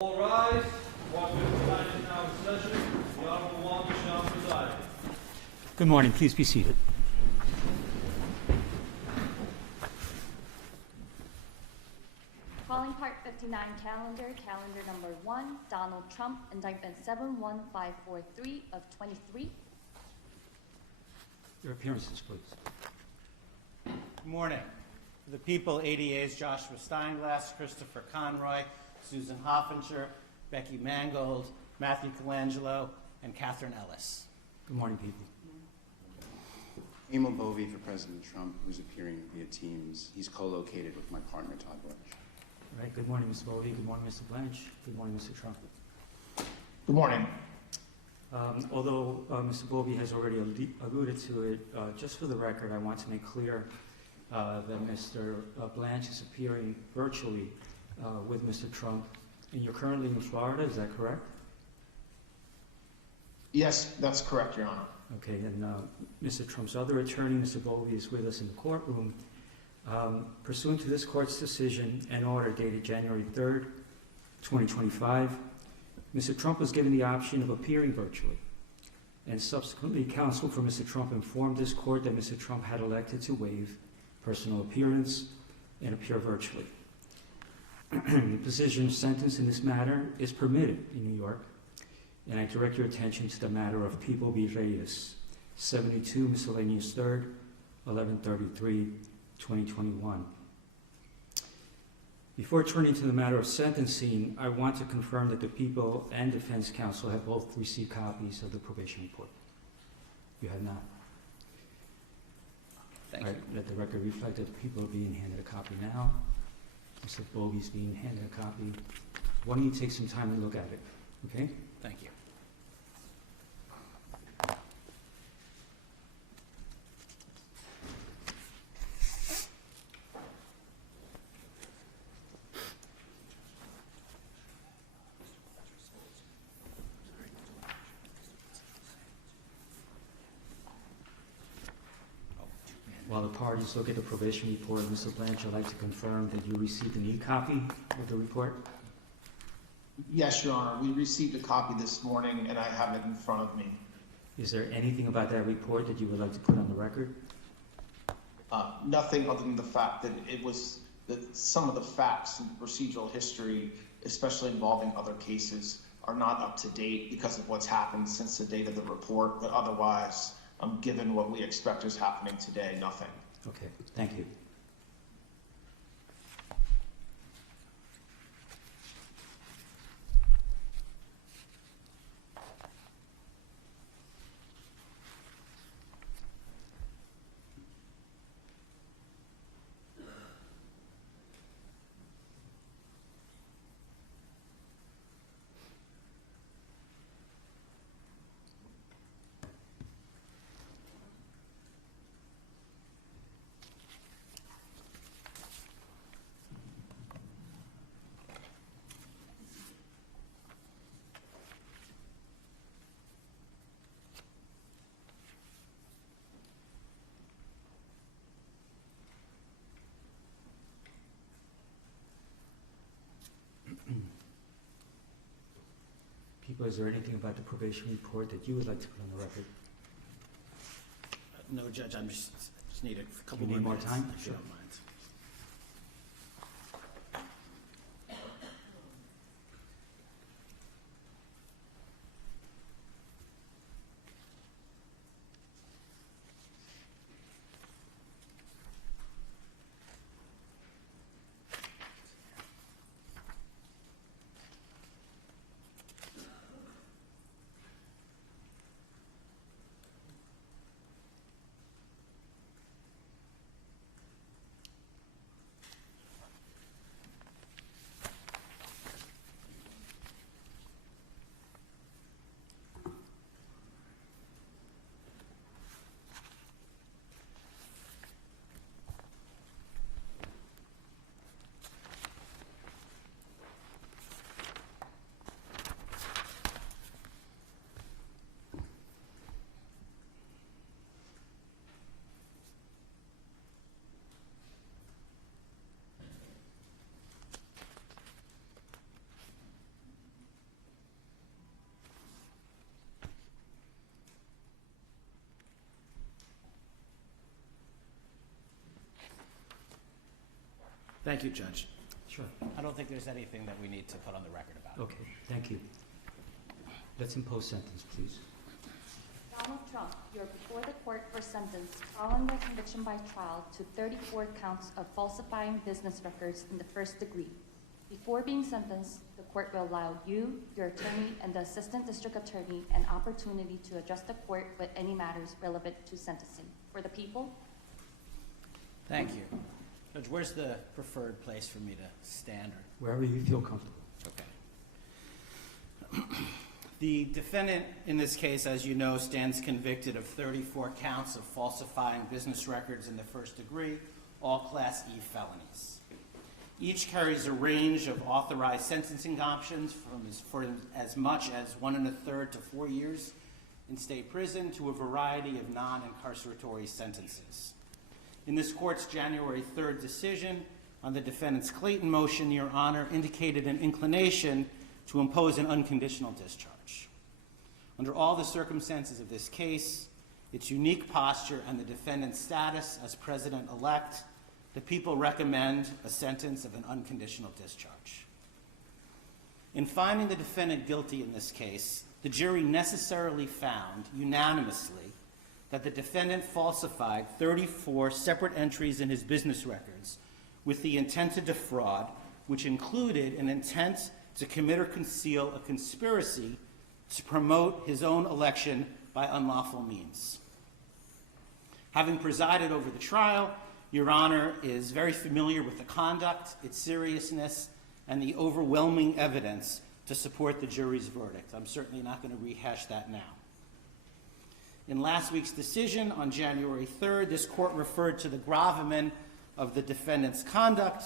All rise. 159 is now in session. The Honorable Walter shall preside. Good morning. Please be seated. Calling Part 59 calendar number 1, Donald Trump, indictment 71543 of 23. Your appearances, please. Good morning. For the people, ADA's Joshua Steinglass, Christopher Conroy, Susan Hoffinger, Becky Mangold, Matthew Colangelo, and Catherine Ellis. Good morning, people. Emil Bovey for President Trump, who's appearing via Teams. He's co-located with my partner, Todd Blanche. All right. Good morning, Ms. Bovey. Good morning, Mr. Blanche. Good morning, Mr. Trump. Good morning. Although Mr. Bovey has already alluded to it, just for the record, I want to make clear that Mr. Blanche is appearing virtually with Mr. Trump, and you're currently in Florida. Is that correct? Yes, that's correct, Your Honor. Okay, and Mr. Trump's other attorney, Mr. Bovey, is with us in the courtroom. Pursuant to this court's decision and order dated January 3rd, 2025, Mr. Trump was given the option of appearing virtually, and subsequently counsel for Mr. Trump informed this court that Mr. Trump had elected to waive personal appearance and appear virtually. The position of sentence in this matter is permitted in New York, and I direct your attention to the matter of People v. Reyes, 72 Miscellaneous 3rd, 1133, 2021. Before turning to the matter of sentencing, I want to confirm that the people and defense counsel have both received copies of the probation report. You have not? Thank All right, let the record reflect that the people are being handed a copy now. Mr. Bovey's being handed a copy. Why don't you take some time and look at it, okay? Thank you. While the parties look at the probation report, Mr. Blanche, I'd like to confirm that you received an e-copy of the report. Yes, Your Honor. We received a copy this morning, and I have it in front of me. Is there anything about that report that you would like to put on the record? Nothing other than the fact that it was that some of the facts and procedural history, especially involving other cases, are not up to date because of what's happened since the date of the report. But otherwise, given what we expect is happening today, nothing. Okay, thank you. People, is there anything about the probation report that you would like to put on the record? No, Judge, I just need a couple You need more minutes, time? if you Sure. don't mind. Thank you, Judge. Sure. I don't think there's anything that we need to put on the record about it. Okay, thank you. Let's impose sentence, please. Donald Trump, you're before the court for sentence following the conviction by trial to 34 counts of falsifying business records in the first degree. Before being sentenced, the court will allow you, your attorney, and the assistant district attorney an opportunity to address the court with any matters relevant to sentencing. For the people, Thank you. Judge, where's the preferred place for me to stand? Wherever you feel comfortable. Okay. The defendant in this case, as you know, stands convicted of 34 counts of falsifying business records in the first degree, all Class E felonies. Each carries a range of authorized sentencing options for as much as 1 1/3 to 4 years in state prison to a variety of non-incarceratory sentences. In this court's January 3rd decision on the defendant's Clayton motion, Your Honor indicated an inclination to impose an unconditional discharge. Under all the circumstances of this case, its unique posture and the defendant's status as president-elect, the people recommend a sentence of an unconditional discharge. In finding the defendant guilty in this case, the jury necessarily found unanimously that the defendant falsified 34 separate entries in his business records with the intent to defraud, which included an intent to commit or conceal a conspiracy to promote his own election by unlawful means. Having presided over the trial, Your Honor is very familiar with the conduct, its seriousness, and the overwhelming evidence to support the jury's verdict. I'm certainly not going to rehash that now. In last week's decision on January 3rd, this court referred to the gravamen of the defendant's conduct,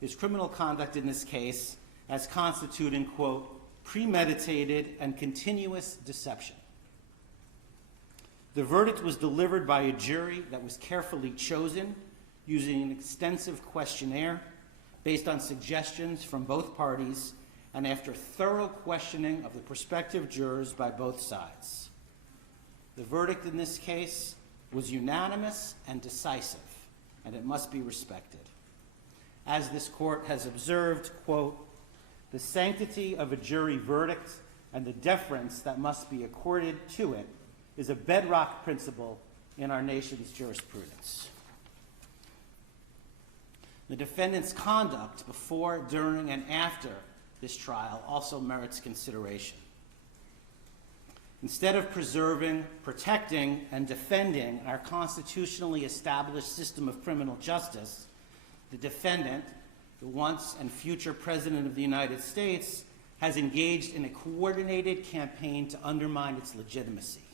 his criminal conduct in this case, as constituting, quote, premeditated and continuous deception. The verdict was delivered by a jury that was carefully chosen using an extensive questionnaire based on suggestions from both parties and after thorough questioning of the prospective jurors by both sides. The verdict in this case was unanimous and decisive, and it must be respected. As this court has observed, quote, the sanctity of a jury verdict and the deference that must be accorded to it is a bedrock principle in our nation's jurisprudence. The defendant's conduct before, during, and after this trial also merits consideration. Instead of preserving, protecting, and defending our constitutionally established system of criminal justice, the defendant, the once and future President of the United States, has engaged in a coordinated campaign to undermine its legitimacy.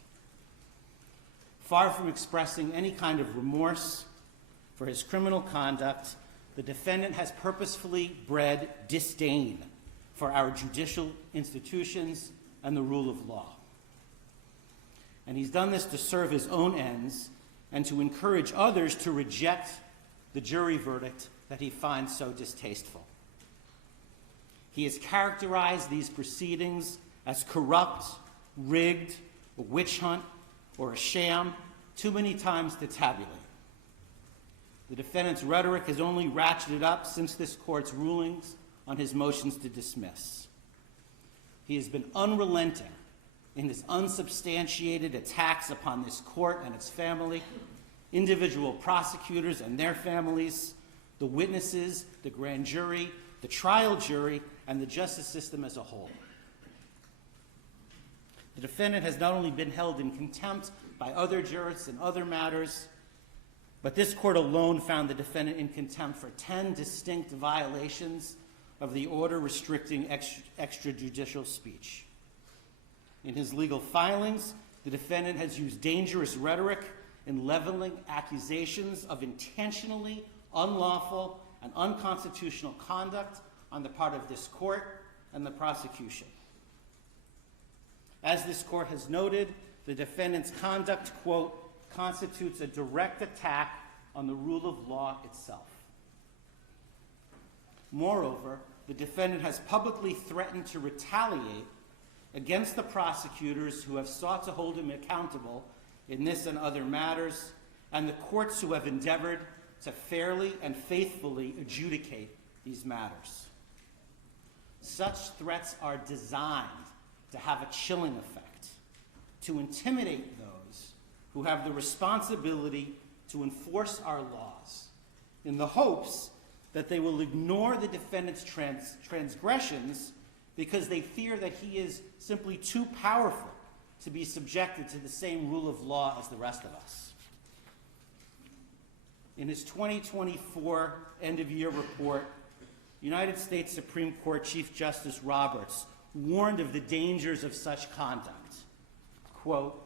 Far from expressing any kind of remorse for his criminal conduct, the defendant has purposefully bred disdain for our judicial institutions and the rule of law. And he's done this to serve his own ends and to encourage others to reject the jury verdict that he finds so distasteful. He has characterized these proceedings as corrupt, rigged, a witch hunt, or a sham too many times to tabulate. The defendant's rhetoric has only ratcheted up since this court's rulings on his motions to dismiss. He has been unrelenting in his unsubstantiated attacks upon this court and its family, individual prosecutors and their families, the witnesses, the grand jury, the trial jury, and the justice system as a whole. The defendant has not only been held in contempt by other jurists in other matters, but this court alone found the defendant in contempt for 10 distinct violations of the order restricting extrajudicial speech. In his legal filings, the defendant has used dangerous rhetoric in leveling accusations of intentionally unlawful and unconstitutional conduct on the part of this court and the prosecution. As this court has noted, the defendant's conduct, quote, constitutes a direct attack on the rule of law itself. Moreover, the defendant has publicly threatened to retaliate against the prosecutors who have sought to hold him accountable in this and other matters, and the courts who have endeavored to fairly and faithfully adjudicate these matters. Such threats are designed to have a chilling effect, to intimidate those who have the responsibility to enforce our laws, in the hopes that they will ignore the defendant's transgressions because they fear that he is simply too powerful to be subjected to the same rule of law as the rest of us. In his 2024 end-of-year report, United States Supreme Court Chief Justice Roberts warned of the dangers of such conduct. Quote,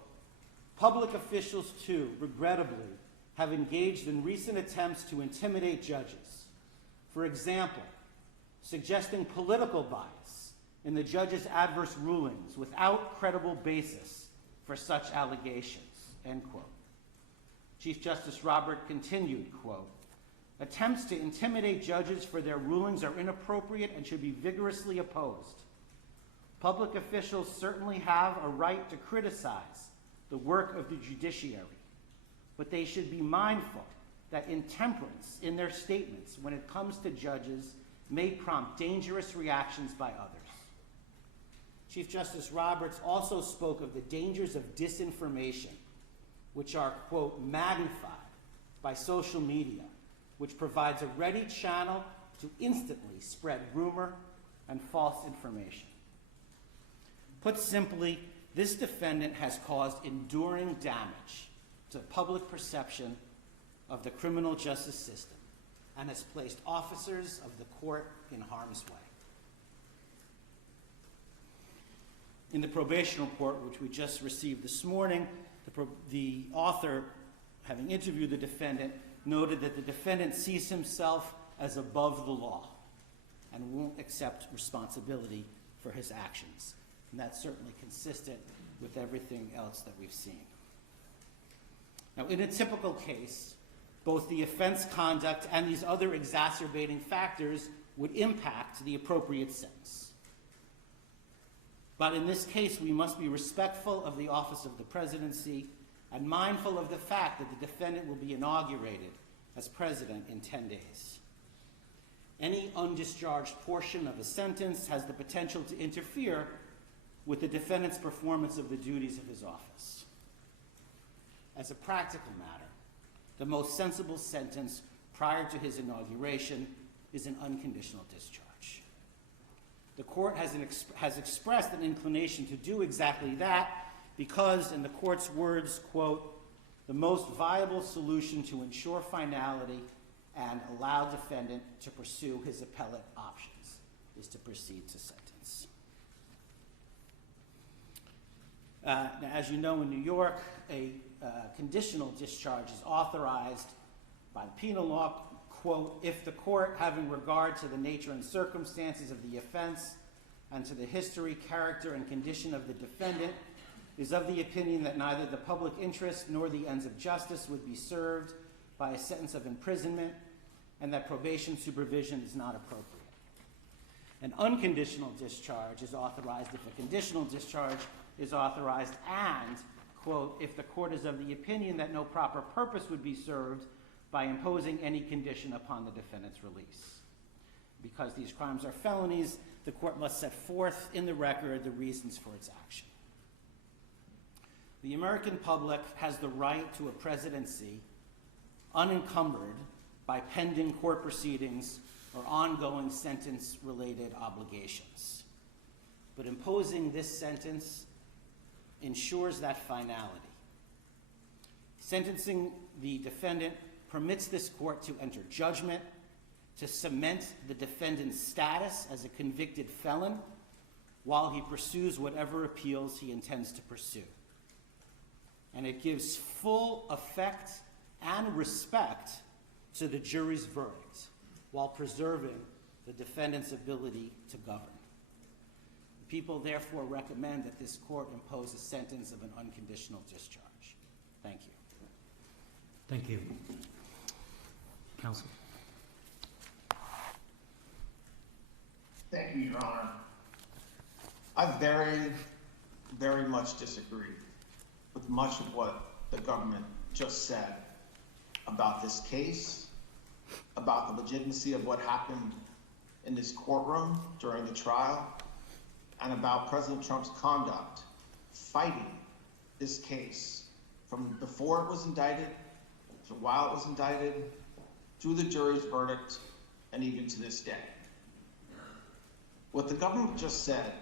"Public officials, too, regrettably, have engaged in recent attempts to intimidate judges. For example, suggesting political bias in the judge's adverse rulings without credible basis for such allegations," end quote. Chief Justice Roberts continued, quote, "Attempts to intimidate judges for their rulings are inappropriate and should be vigorously opposed. Public officials certainly have a right to criticize the work of the judiciary, but they should be mindful that intemperance in their statements when it comes to judges may prompt dangerous reactions by others." Chief Justice Roberts also spoke of the dangers of disinformation, which are, quote, "magnified by social media, which provides a ready channel to instantly spread rumor and false information." Put simply, this defendant has caused enduring damage to public perception of the criminal justice system and has placed officers of the court in harm's way. In the probation report, which we just received this morning, the author, having interviewed the defendant, noted that the defendant sees himself as above the law and won't accept responsibility for his actions. And that's certainly consistent with everything else that we've seen. Now, in a typical case, both the offense conduct and these other exacerbating factors would impact the appropriate sentence. But in this case, we must be respectful of the office of the presidency and mindful of the fact that the defendant will be inaugurated as president in 10 days. Any undischarged portion of a sentence has the potential to interfere with the defendant's performance of the duties of his office. As a practical matter, the most sensible sentence prior to his inauguration is an unconditional discharge. The court has expressed an inclination to do exactly that because, in the court's words, quote, "the most viable solution to ensure finality and allow defendant to pursue his appellate options is to proceed to sentence." Now, as you know, in New York, a conditional discharge is authorized by the penal law, quote, "if the court, having regard to the nature and circumstances of the offense and to the history, character, and condition of the defendant, is of the opinion that neither the public interest nor the ends of justice would be served by a sentence of imprisonment and that probation supervision is not appropriate." An unconditional discharge is authorized if a conditional discharge is authorized and, quote, "if the court is of the opinion that no proper purpose would be served by imposing any condition upon the defendant's release." Because these crimes are felonies, the court must set forth in the record the reasons for its action. The American public has the right to a presidency unencumbered by pending court proceedings or ongoing sentence-related obligations. But imposing this sentence ensures that finality. Sentencing the defendant permits this court to enter judgment, to cement the defendant's status as a convicted felon while he pursues whatever appeals he intends to pursue. And it gives full effect and respect to the jury's verdict while preserving the defendant's ability to govern. The people therefore recommend that this court impose a sentence of an unconditional discharge. Thank you. Thank you. Counsel. Thank you, Your Honor. I very, very much disagree with much of what the government just said about this case about the legitimacy of what happened in this courtroom during the trial and about President Trump's conduct fighting this case from before it was indicted, to while it was indicted, through the jury's verdict, and even to this day. What the government just said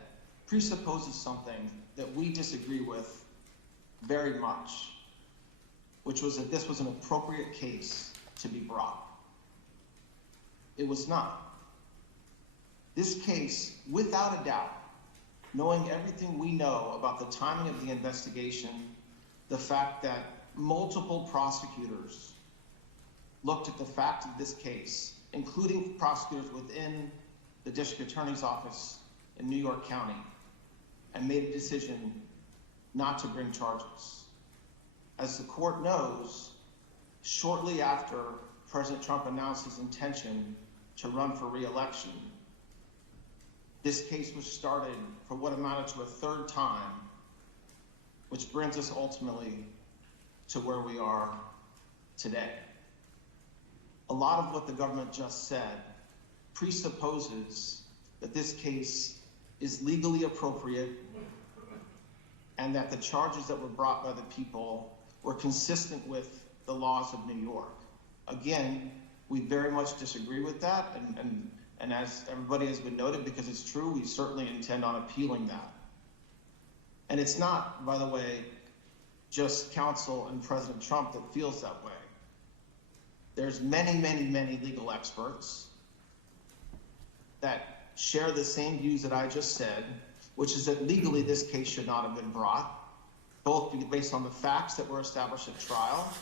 presupposes something that we disagree with very much, which was that this was an appropriate case to be brought. It was not. This case, without a doubt, knowing everything we know about the timing of the investigation, the fact that multiple prosecutors looked at the fact of this case, including prosecutors within the district attorney's office in New York County, and made a decision not to bring charges. As the court knows, shortly after President Trump announced his intention to run for re-election, this case was started for what amounted to a third time, which brings us ultimately to where we are today. A lot of what the government just said presupposes that this case is legally appropriate and that the charges that were brought by the people were consistent with the laws of New York. Again, we very much disagree with that, and as everybody has been noted, because it's true, we certainly intend on appealing that. And it's not, by the way, just counsel and President Trump that feels that way. There's many, many, many legal experts that share the same views that I just said, which is that legally this case should not have been brought, both based on the facts that were established at trial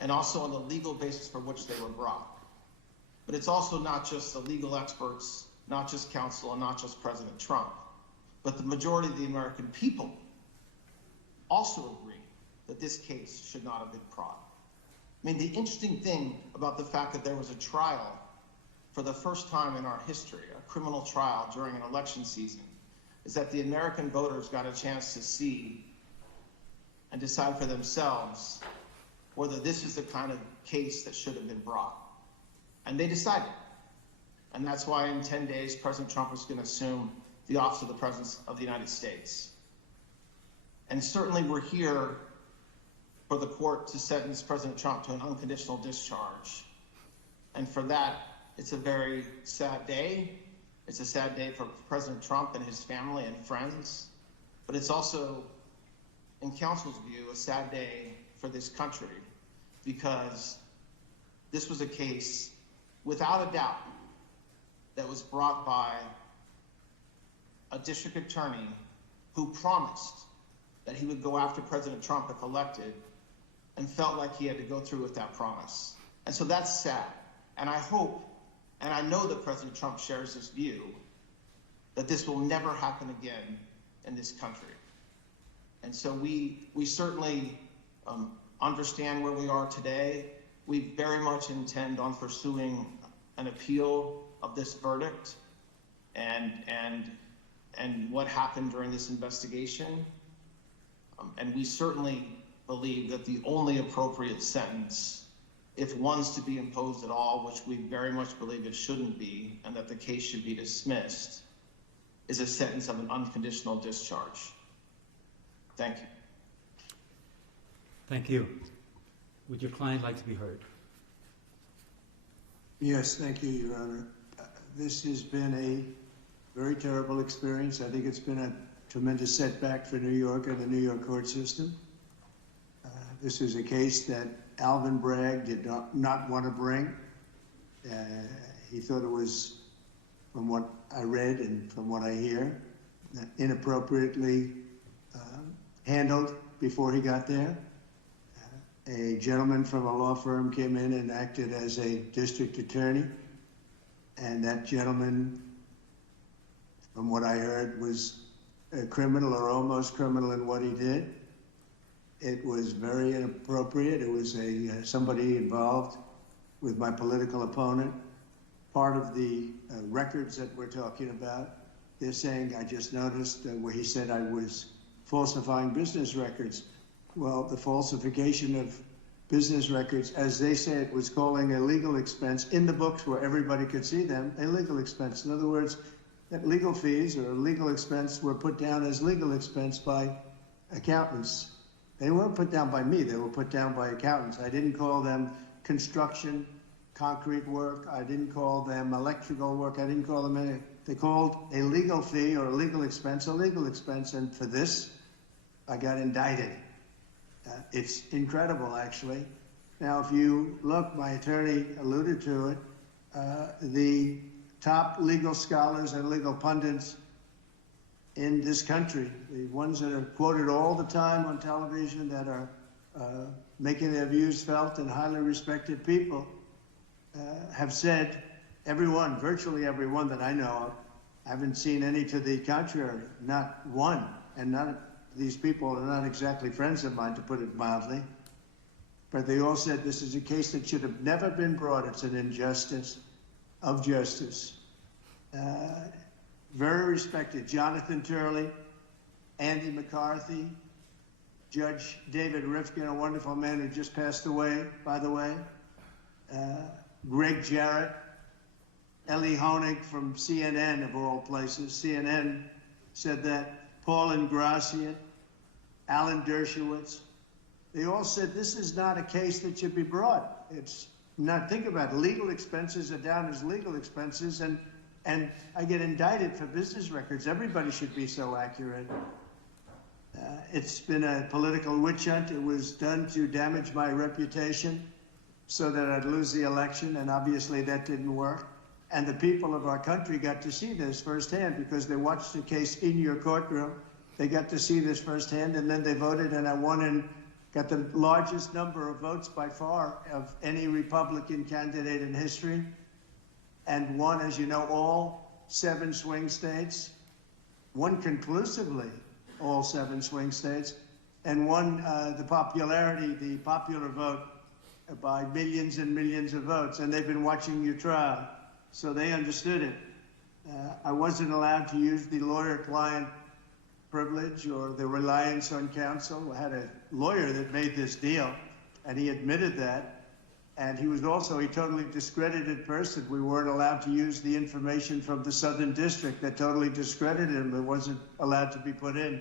and also on the legal basis for which they were brought. But it's also not just the legal experts, not just counsel, and not just President Trump, but the majority of the American people also agree that this case should not have been brought. I mean, the interesting thing about the fact that there was a trial for the first time in our history, a criminal trial during an election season, is that the American voters got a chance to see and decide for themselves whether this is the kind of case that should have been brought. And they decided. And that's why in 10 days, President Trump is going to assume the office of the President of the United States. And certainly we're here for the court to sentence President Trump to an unconditional discharge. And for that, it's a very sad day. It's a sad day for President Trump and his family and friends. But it's also, in counsel's view, a sad day for this country, because this was a case, without a doubt, that was brought by a district attorney who promised that he would go after President Trump if elected, and felt like he had to go through with that promise. And so that's sad. And I hope, and I know that President Trump shares this view, that this will never happen again in this country. And so we certainly understand where we are today. We very much intend on pursuing an appeal of this verdict and what happened during this investigation. And we certainly believe that the only appropriate sentence, if one's to be imposed at all, which we very much believe it shouldn't be, and that the case should be dismissed, is a sentence of an unconditional discharge. Thank you. Thank you. Would your client like to be heard? Yes, thank you, Your Honor. This has been a very terrible experience. I think it's been a tremendous setback for New York and the New York court system. This is a case that Alvin Bragg did not want to bring. He thought it was, from what I read and from what I hear, inappropriately handled before he got there. A gentleman from a law firm came in and acted as a district attorney, and that gentleman, from what I heard, was a criminal or almost criminal in what he did. It was very inappropriate. It was somebody involved with my political opponent. Part of the records that we're talking about, they're saying, I just noticed where he said I was falsifying business records. Well, the falsification of business records, as they say it, was calling a legal expense in the books where everybody could see them, a legal expense. In other words, that legal fees or legal expense were put down as legal expense by accountants. They weren't put down by me, they were put down by accountants. I didn't call them construction, concrete work, I didn't call them electrical work, I didn't call them anything. They called a legal fee or a legal expense, and for this, I got indicted. It's incredible, actually. Now, if you look, my attorney alluded to it, the top legal scholars and legal pundits in this country, the ones that are quoted all the time on television, that are making their views felt and highly respected people, have said, everyone, virtually everyone that I know of, I haven't seen any to the contrary, not one, and none. These people are not exactly friends of mine, to put it mildly, but they all said this is a case that should have never been brought. It's an injustice of justice. Very respected Jonathan Turley, Andy McCarthy, Judge David Rifkin, a wonderful man who just passed away, by the way, Greg Jarrett, Ellie Honig from CNN, of all places. CNN said that, Paul Ingratian, Alan Dershowitz, they all said this is not a case that should be brought. It's not, think about it, legal expenses are down as legal expenses, and I get indicted for business records. Everybody should be so accurate. It's been a political witch hunt. It was done to damage my reputation so that I'd lose the election, and obviously that didn't work. And the people of our country got to see this firsthand because they watched the case in your courtroom. They got to see this firsthand, and then they voted, and I won and got the largest number of votes by far of any Republican candidate in history, and won, as you know, all 7 swing states, won conclusively all 7 swing states, and won the popular vote by millions and millions of votes. And they've been watching your trial, so they understood it. I wasn't allowed to use the lawyer-client privilege or the reliance on counsel. I had a lawyer that made this deal, and he admitted that. And he was also a totally discredited person. We weren't allowed to use the information from the Southern District that totally discredited him. It wasn't allowed to be put in.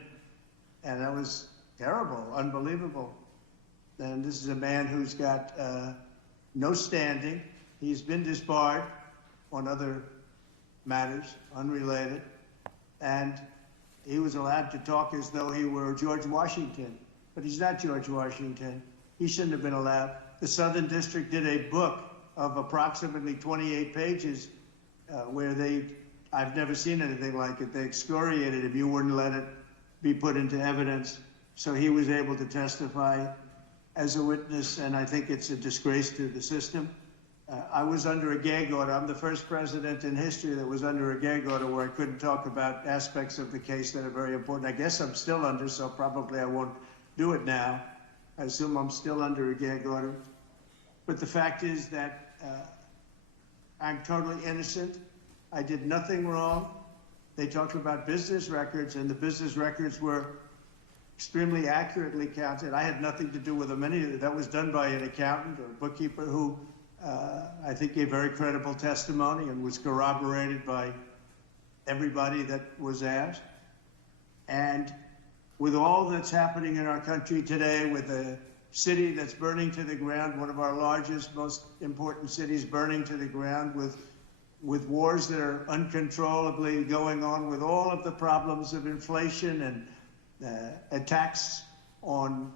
And that was terrible, unbelievable. And this is a man who's got no standing. He's been disbarred on other matters, unrelated. And he was allowed to talk as though he were George Washington. But he's not George Washington. He shouldn't have been allowed. The Southern District did a book of approximately 28 pages where I've never seen anything like it. They excoriated him. You wouldn't let it be put into evidence. So he was able to testify as a witness, and I think it's a disgrace to the system. I was under a gag order. I'm the first president in history that was under a gag order where I couldn't talk about aspects of the case that are very important. I guess I'm still under, so probably I won't do it now. I assume I'm still under a gag order. But the fact is that I'm totally innocent. I did nothing wrong. They talked about business records, and the business records were extremely accurately counted. I had nothing to do with them. That was done by an accountant or bookkeeper who I think gave very credible testimony and was corroborated by everybody that was asked. And with all that's happening in our country today, with a city that's burning to the ground, one of our largest, most important cities burning to the ground, with wars that are uncontrollably going on, with all of the problems of inflation and attacks on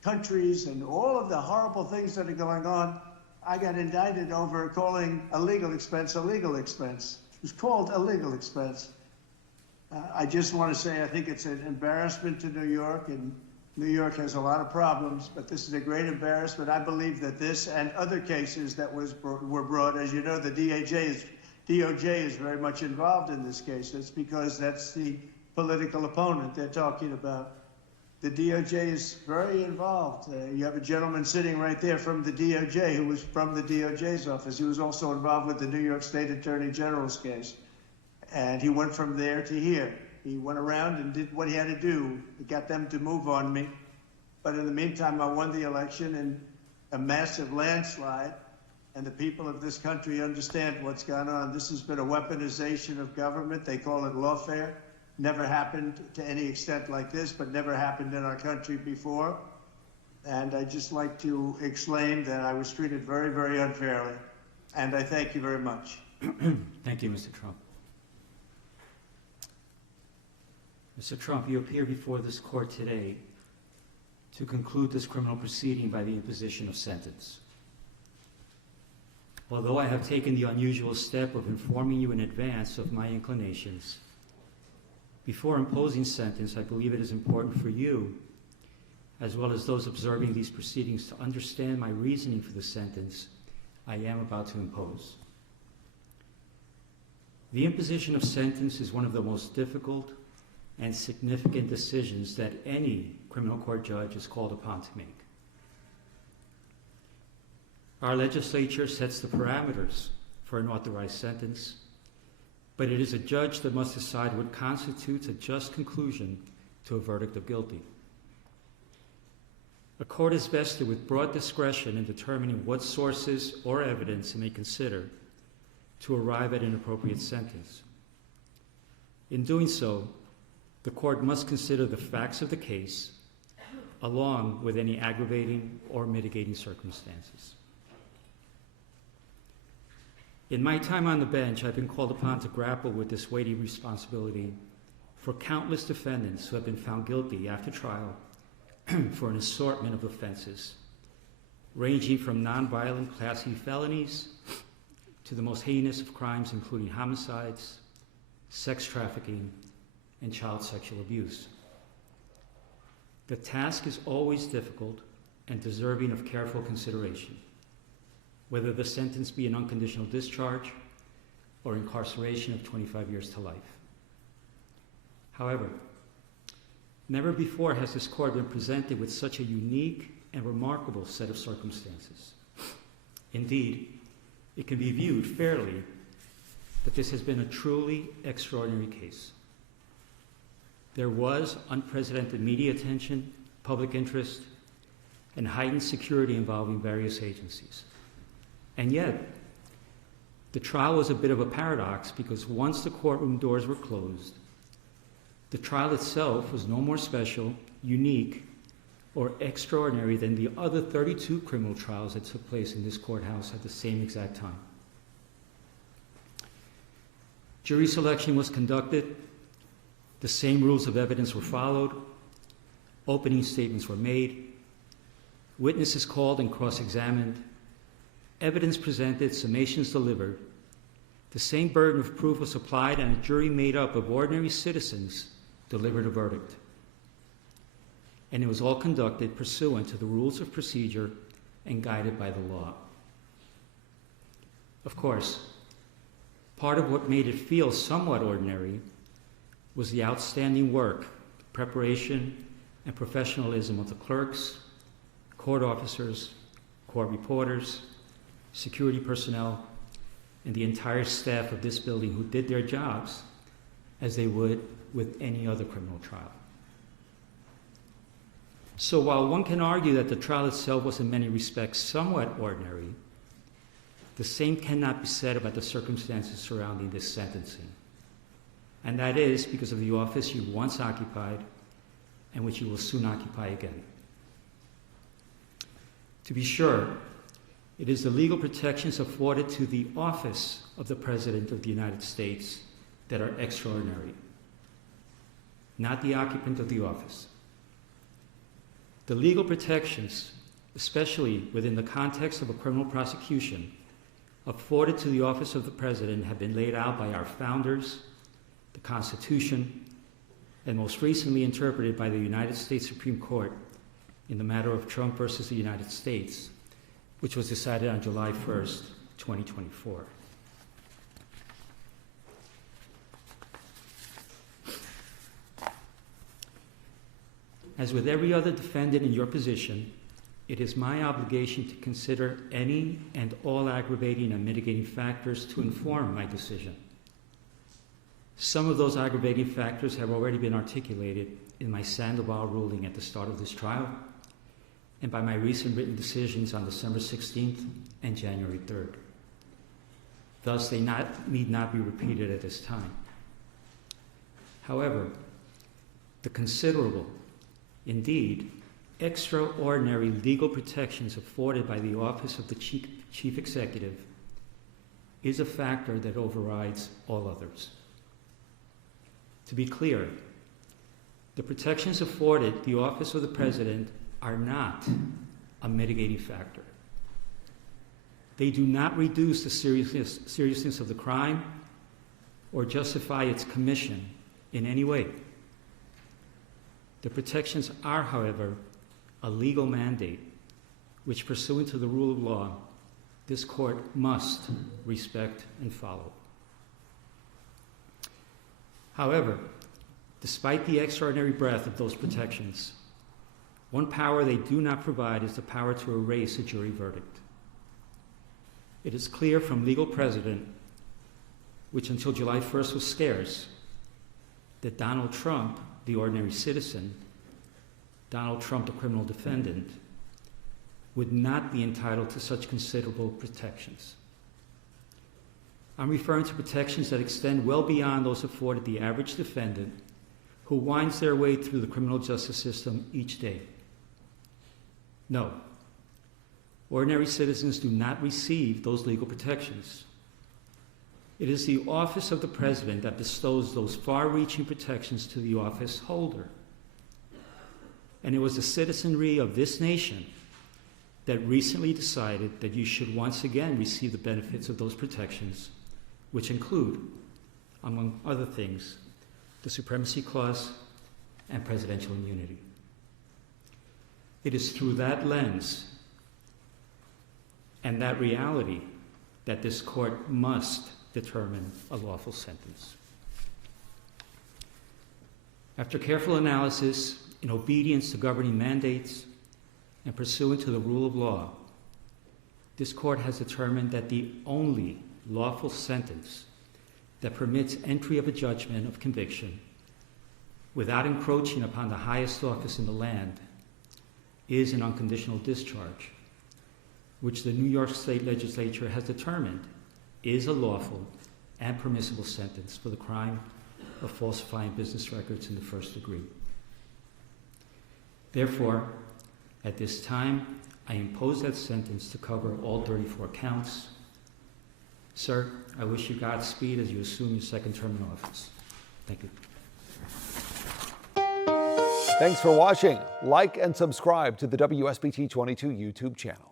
countries and all of the horrible things that are going on, I got indicted over calling a legal expense a legal expense. It was called a legal expense. I just want to say I think it's an embarrassment to New York, and New York has a lot of problems, but this is a great embarrassment. I believe that this and other cases that were brought, as you know, the DOJ is very much involved in this case. That's because that's the political opponent they're talking about. The DOJ is very involved. You have a gentleman sitting right there from the DOJ who was from the DOJ's office. He was also involved with the New York State Attorney General's case. And he went from there to here. He went around and did what he had to do. He got them to move on me. But in the meantime, I won the election, and a massive landslide, and the people of this country understand what's gone on. This has been a weaponization of government. They call it lawfare. Never happened to any extent like this, but never happened in our country before. And I'd just like to explain that I was treated very, very unfairly. And I thank you very much. Thank you, Mr. Trump. Mr. Trump, you appear before this court today to conclude this criminal proceeding by the imposition of sentence. Although I have taken the unusual step of informing you in advance of my inclinations, before imposing sentence, I believe it is important for you, as well as those observing these proceedings, to understand my reasoning for the sentence I am about to impose. The imposition of sentence is one of the most difficult and significant decisions that any criminal court judge is called upon to make. Our legislature sets the parameters for an authorized sentence, but it is a judge that must decide what constitutes a just conclusion to a verdict of guilty. A court is vested with broad discretion in determining what sources or evidence it may consider to arrive at an appropriate sentence. In doing so, the court must consider the facts of the case along with any aggravating or mitigating circumstances. In my time on the bench, I've been called upon to grapple with this weighty responsibility for countless defendants who have been found guilty after trial for an assortment of offenses, ranging from nonviolent Class E felonies to the most heinous of crimes, including homicides, sex trafficking, and child sexual abuse. The task is always difficult and deserving of careful consideration, whether the sentence be an unconditional discharge or incarceration of 25 years to life. However, never before has this court been presented with such a unique and remarkable set of circumstances. Indeed, it can be viewed fairly that this has been a truly extraordinary case. There was unprecedented media attention, public interest, and heightened security involving various agencies. And yet, the trial was a bit of a paradox because once the courtroom doors were closed, the trial itself was no more special, unique, or extraordinary than the other 32 criminal trials that took place in this courthouse at the same exact time. Jury selection was conducted, the same rules of evidence were followed, opening statements were made, witnesses called and cross-examined, evidence presented, summations delivered, the same burden of proof was applied, and a jury made up of ordinary citizens delivered a verdict. And it was all conducted pursuant to the rules of procedure and guided by the law. Of course, part of what made it feel somewhat ordinary was the outstanding work, preparation, and professionalism of the clerks, court officers, court reporters, security personnel, and the entire staff of this building who did their jobs as they would with any other criminal trial. So while one can argue that the trial itself was in many respects somewhat ordinary, the same cannot be said about the circumstances surrounding this sentencing. And that is because of the office you once occupied and which you will soon occupy again. To be sure, it is the legal protections afforded to the office of the President of the United States that are extraordinary, not the occupant of the office. The legal protections, especially within the context of a criminal prosecution, afforded to the office of the President have been laid out by our founders, the Constitution, and most recently interpreted by the United States Supreme Court in the matter of Trump versus the United States, which was decided on July 1st, 2024. As with every other defendant in your position, it is my obligation to consider any and all aggravating and mitigating factors to inform my decision. Some of those aggravating factors have already been articulated in my Sandoval ruling at the start of this trial, and by my recent written decisions on December 16th and January 3rd. Thus, they need not be repeated at this time. However, the considerable, indeed, extraordinary legal protections afforded by the office of the Chief Executive is a factor that overrides all others. To be clear, the protections afforded the office of the President are not a mitigating factor. They do not reduce the seriousness of the crime or justify its commission in any way. The protections are, however, a legal mandate which, pursuant to the rule of law, this court must respect and follow. However, despite the extraordinary breadth of those protections, one power they do not provide is the power to erase a jury verdict. It is clear from legal precedent, which until July 1st was scarce, that Donald Trump, the ordinary citizen, Donald Trump, the criminal defendant, would not be entitled to such considerable protections. I'm referring to protections that extend well beyond those afforded the average defendant who winds their way through the criminal justice system each day. No, ordinary citizens do not receive those legal protections. It is the office of the President that bestows those far-reaching protections to the office holder. And it was the citizenry of this nation that recently decided that you should once again receive the benefits of those protections, which include, among other things, the Supremacy Clause and presidential immunity. It is through that lens and that reality that this court must determine a lawful sentence. After careful analysis, in obedience to governing mandates, and pursuant to the rule of law, this court has determined that the only lawful sentence that permits entry of a judgment of conviction without encroaching upon the highest office in the land is an unconditional discharge, which the New York State Legislature has determined is a lawful and permissible sentence for the crime of falsifying business records in the first degree. Therefore, at this time, I impose that sentence to cover all 34 counts. Sir, I wish you Godspeed as you assume your second term in office. Thank you. Thanks for watching. Like and subscribe to the WSBT 22 YouTube channel.